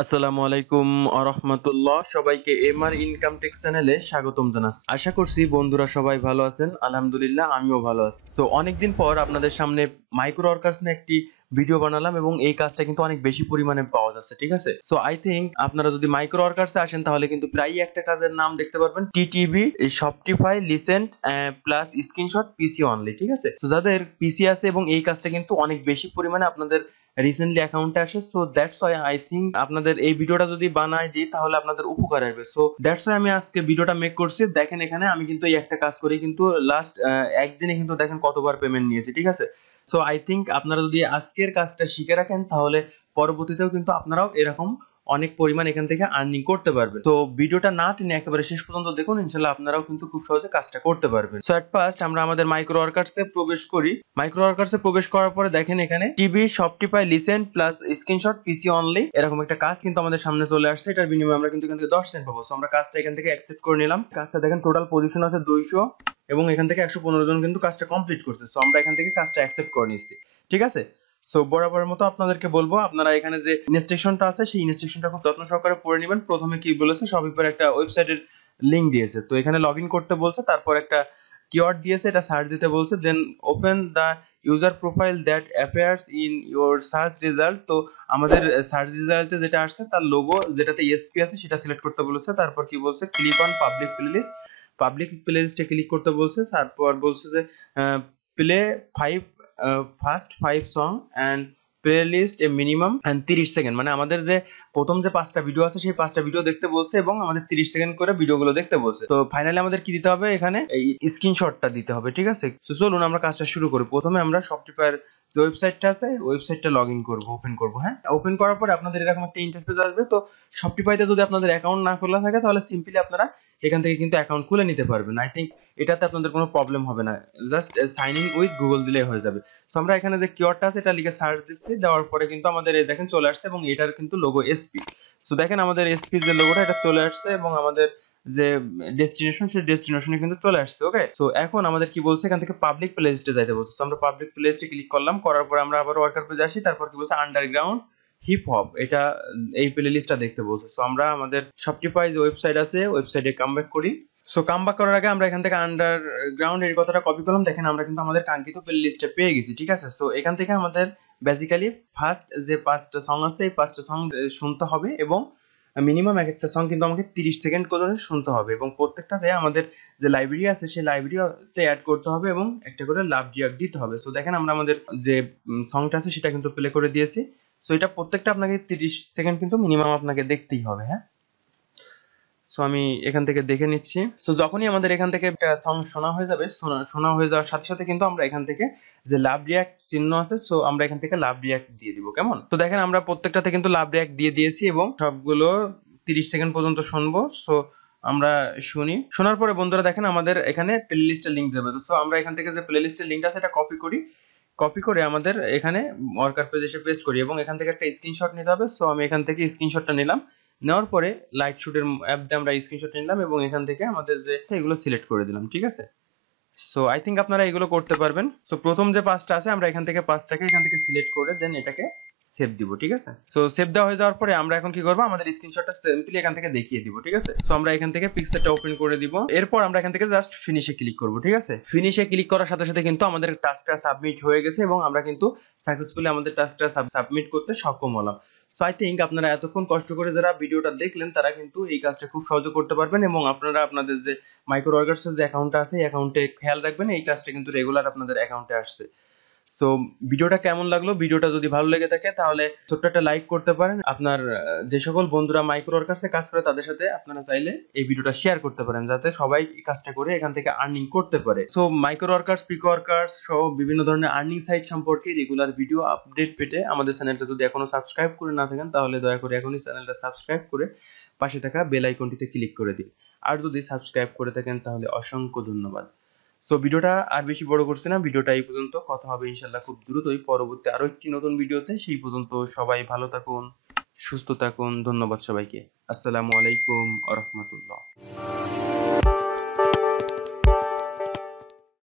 আসসালামু আলাইকুম আরহামাতুল্লাহ। সবাইকে এমআর ইনকাম টেক্স চ্যানেলে স্বাগতম জানাচ্ছি। আশা করছি বন্ধুরা সবাই ভালো আছেন। আলহামদুলিল্লাহ আমিও ভালো আছি। সো অনেকদিন পর আপনাদের সামনে মাইক্রো ওয়ার্কার্স নিয়ে একটি ভিডিও বানালাম এবং এই কাজটা কিন্তু অনেক বেশি পরিমাণে পাওয়া যাচ্ছে, ঠিক আছে। সো আই থিঙ্ক আপনারা যদি মাইক্রো ওয়ার্কার্সে আসেন তাহলে কিন্তু প্রায় একটা কাজের নাম দেখতে পারবেন, টিটিভি শপটিফাই লিসেন্ট প্লাস স্ক্রিনশট পিসি অনলি, ঠিক আছে। তো যাদের পিসি আছে এবং এই কাজটা কিন্তু অনেক বেশি পরিমাণে আপনাদের রিসেন্টলি অ্যাকাউন্টে আসে, so that's why I think আপনাদের এই ভিডিওটা যদি বানাই দিই তাহলে আপনাদের উপকার আসবে। সো দ্যাটস ওয়াই আমি আজকে ভিডিওটা মেক করছি। দেখেন এখানে আমি কিন্তু এই একটা কাজ করি কিন্তু লাস্ট একদিনে কিন্তু দেখেন কতবার পেমেন্ট নিয়েছি, ঠিক আছে। সো আই থিঙ্ক আপনারা যদি আজকের কাজটা শিখে রাখেন তাহলে পরবর্তীতেও কিন্তু আপনারাও এরকম অনেক পরিমাণ এখান থেকে আর্নিং করতে পারবেন। তো ভিডিওটা না টেনে একেবারে শেষ পর্যন্ত দেখুন, ইনশাআল্লাহ আপনারাও কিন্তু খুব সহজে কাজটা করতে পারবেন। সো এট ফার্স্ট আমরা আমাদের মাইক্রো ওয়ার্কার্সে প্রবেশ করি। মাইক্রো ওয়ার্কার্সে প্রবেশ করার পরে দেখেন এখানে টিভি শপটিফাই লিসেন্ট প্লাস স্ক্রিনশট পিসি অনলি এরকম একটা কাজ কিন্তু আমাদের সামনে চলে আসছে। এটার বিনিময়ে আমরা কিন্তু এখান থেকে 10 সেন্ট পাবো। সো আমরা কাজটা এখান থেকে অ্যাকসেপ্ট করে নিলাম। কাজটা দেখেন টোটাল পজিশন আছে 200 এবং এখান থেকে 115 জন কিন্তু কাজটা কমপ্লিট করছে। সো আমরা এখান থেকে কাজটা অ্যাকসেপ্ট করে নিচ্ছি, ঠিক আছে। সো বরাবরের মতো আপনাদেরকে বলবো আপনারা এখানে যে ইনস্ট্রাকশনটা আছে সেই ইনস্ট্রাকশনটা খুব যত্ন সহকারে পড়ে নেবেন। প্রথমে কি বলেছে, শপিফাইয়ের একটা ওয়েবসাইটের লিংক দিয়েছে, তো এখানে লগইন করতে বলছে, তারপর একটা কিওয়ার্ড দিয়েছে, এটা সার্চ দিতে বলছে, then open the user profile that appears in your search result. তো আমাদের সার্চ রেজাল্টে যেটা আসছে তার লোগো যেটাতে এসপি আছে সেটা সিলেক্ট করতে বলেছে। তারপর কি বলছে, click on public playlist, public প্লেলিস্টে ক্লিক করতে বলছে। তারপর বলছে যে play 5 first 5 song and playlist এ মিনিমাম এন্ড 30 সেকেন্ড, মানে আমাদের যে প্রথম যে 5টা ভিডিও আছে সেই 5টা ভিডিও দেখতে বলছে এবং আমাদের 30 সেকেন্ড করে ভিডিওগুলো দেখতে বলছে। তো ফাইনালি আমাদের কি দিতে হবে, এখানে এই স্ক্রিনশটটা দিতে হবে, ঠিক আছে। তো চলুন আমরা কাজটা শুরু করি। প্রথমে আমরা শপটিফাইয়ের যে ওয়েবসাইটটা আছে ওয়েবসাইটটা লগইন করব, ওপেন করব। হ্যাঁ, ওপেন করার পরে আপনাদের এরকম একটা ইন্টারফেস আসবে। তো শপটিফাইতে যদি আপনাদের অ্যাকাউন্ট না খোলা থাকে তাহলে সিম্পলি আপনারা এখান থেকে কিন্তু অ্যাকাউন্ট খুলে নিতে পারবেন। আই থিঙ্ক এটাতে আপনাদের কোনো প্রবলেম হবে না, just sign in with Google দিলেই হয়ে যাবে। সো আমরা এখানে যে কিওয়ার্ডটা আছে এটা লিখে সার্চ দিচ্ছি, দেওয়ার পরে কিন্তু আমাদের এই দেখেন চলে আসছে এবং এটার কিন্তু লোগো এসপি। সো দেখেন আমাদের এসপি যে লোগোটা এটা চলে আসছে এবং আমাদের যে ডেস্টিনেশন সেই ডেস্টিনেশনে কিন্তু চলে আসছে। ওকে, সো এখন আমাদের কি বলছে, এখান থেকে পাবলিক প্লেলিস্টে যাইতে বলছে। সো আমরা পাবলিক প্লেলিস্টে ক্লিক করলাম, করার পরে আমরা আবার ওয়ার্কার পেজে আসি। তারপর কি বলছে, আন্ডারগ্রাউন্ড হিপ হপ, এটা এই প্লেলিস্টটা দেখতে বলছে। সো আমরা আমাদের শপটিফাই যে ওয়েবসাইট আছে ওয়েবসাইটে কামব্যাক করি। সো কামব্যাক করার আগে আমরা এখান থেকে আন্ডারগ্রাউন্ড এর কথাটা কপি করলাম। দেখেন আমরা কিন্তু আমাদের কাঙ্ক্ষিত প্লেলিস্টে পেয়ে গেছি, ঠিক আছে। সো এখান থেকে আমাদের বেসিক্যালি ফার্স্ট যে 5টা সং আছে এই 5টা সং শুনতে হবে এবং মিনিমাম এক একটা সং কিন্তু আমাকে 30 সেকেন্ড করে শুনতে হবে এবং প্রত্যেকটাতে আমাদের যে লাইব্রেরি আছে সেই লাইব্রেরিতে অ্যাড করতে হবে এবং একটা করে লাভ রিঅ্যাক্ট দিতে হবে। সো দেখেন আমরা আমাদের যে সংটা আছে সেটা কিন্তু প্লে করে দিয়েছি। সো এটা প্রত্যেকটা আপনাকে 30 সেকেন্ড কিন্তু মিনিমাম আপনাকে দেখতেই হবে। হ্যাঁ, সো আমি এখান থেকে দেখে নিচ্ছি। সো যখনই আমাদের এখান থেকে একটা সং শোনা হয়ে যাবে, শোনা হয়ে যাওয়ার সাথে সাথে কিন্তু আমরা এখান থেকে যে লাভ রিঅ্যাক্ট চিহ্ন আছে, সো আমরা এখান থেকে লাভ রিঅ্যাক্ট দিয়ে দিব, কেমন। তো দেখেন আমরা প্রত্যেকটাতে কিন্তু লাভ রিঅ্যাক্ট দিয়ে দিয়েছি এবং সবগুলো 30 সেকেন্ড পর্যন্ত শুনবো। সো আমরা শুনি, শোনার পরে বন্ধুরা দেখেন আমাদের এখানে প্লেলিস্টের লিংক দেবে। সো আমরা এখান থেকে যে প্লেলিস্টের লিংকটা আছে এটা কপি করি, কপি করে আমাদের এখানে ওয়ার্কার পেজে এসে পেস্ট করি এবং এখান থেকে একটা স্ক্রিনশট নিতে হবে। সো আমি এখান থেকে স্ক্রিনশটটা নিলাম, নেওয়ার পরে লাইট শুটের অ্যাপ দিয়ে আমরা স্ক্রিনশট নিলাম এবং এখান থেকে আমাদের যে এগুলো সিলেক্ট করে দিলাম, ঠিক আছে। সো আই থিঙ্ক আপনারা এগুলো করতে পারবেন। সো প্রথম যে 5টা আছে আমরা এখান থেকে 5টাকে এখান থেকে সিলেক্ট করে দেন এটাকে সেভ দিব, ঠিক আছে। সো সেভ দেওয়া হয়ে যাওয়ার পরে আমরা এখন কি করব, আমাদের স্ক্রিনশটটা সিম্পলি এখান থেকে দেখিয়ে দিব, ঠিক আছে। সো আমরা এখান থেকে পিকচারটা ওপেন করে দিব, এরপর আমরা এখান থেকে জাস্ট ফিনিশে ক্লিক করব, ঠিক আছে। ফিনিশে ক্লিক করার সাথে সাথে কিন্তু আমাদের টাস্কটা সাবমিট হয়ে গেছে এবং আমরা কিন্তু সাকসেসফুলি আমাদের টাস্কটা সাবমিট করতে সক্ষম হলাম। সো আই থিঙ্ক আপনারা এতক্ষণ কষ্ট করে যারা ভিডিওটা দেখলেন তারা কিন্তু এই কাজটা খুব সহজে করতে পারবেন এবং আপনারা আপনাদের যে মাইক্রো ওয়ার্কার্সের যে অ্যাকাউন্টটা আছে এই অ্যাকাউন্টে খেয়াল রাখবেন এই কাজটা কিন্তু রেগুলার আপনাদের অ্যাকাউন্টে আসছে। সো ভিডিওটা কেমন লাগলো, ভিডিওটা যদি ভালো লেগে থাকে তাহলে ছোট্ট একটা লাইক করতে পারেন। আপনার যে সকল বন্ধুরা মাইক্রো ওয়ার্কার্সে কাজ করে তাদের সাথে আপনারা চাইলে এই ভিডিওটা শেয়ার করতে পারেন যাতে সবাই এই কাজটা করে এখান থেকে আর্নিং করতে পারে। So micro workers, pick workers সহ বিভিন্ন ধরনের আর্নিং সাইট সম্পর্কে রেগুলার ভিডিও আপডেট পেতে আমাদের চ্যানেলটা যদি এখনো সাবস্ক্রাইব করে না থাকেন তাহলে দয়া করে এখনই চ্যানেলটা সাবস্ক্রাইব করে পাশে থাকা বেল আইকনটিতে ক্লিক করে দিন। আর যদি সাবস্ক্রাইব করে থাকেন তাহলে অসংখ্য ধন্যবাদ। সো ভিডিওটা আর বেশি বড় করছি না, ভিডিওটা এই পর্যন্ত। কথা হবে ইনশাআল্লাহ খুব দ্রুতই পরবর্তী আরো একটি নতুন ভিডিওতে। সেই পর্যন্ত সবাই ভালো থাকুন, সুস্থ থাকুন। ধন্যবাদ সবাইকে। আসসালামু আলাইকুম ওয়া রাহমাতুল্লাহ।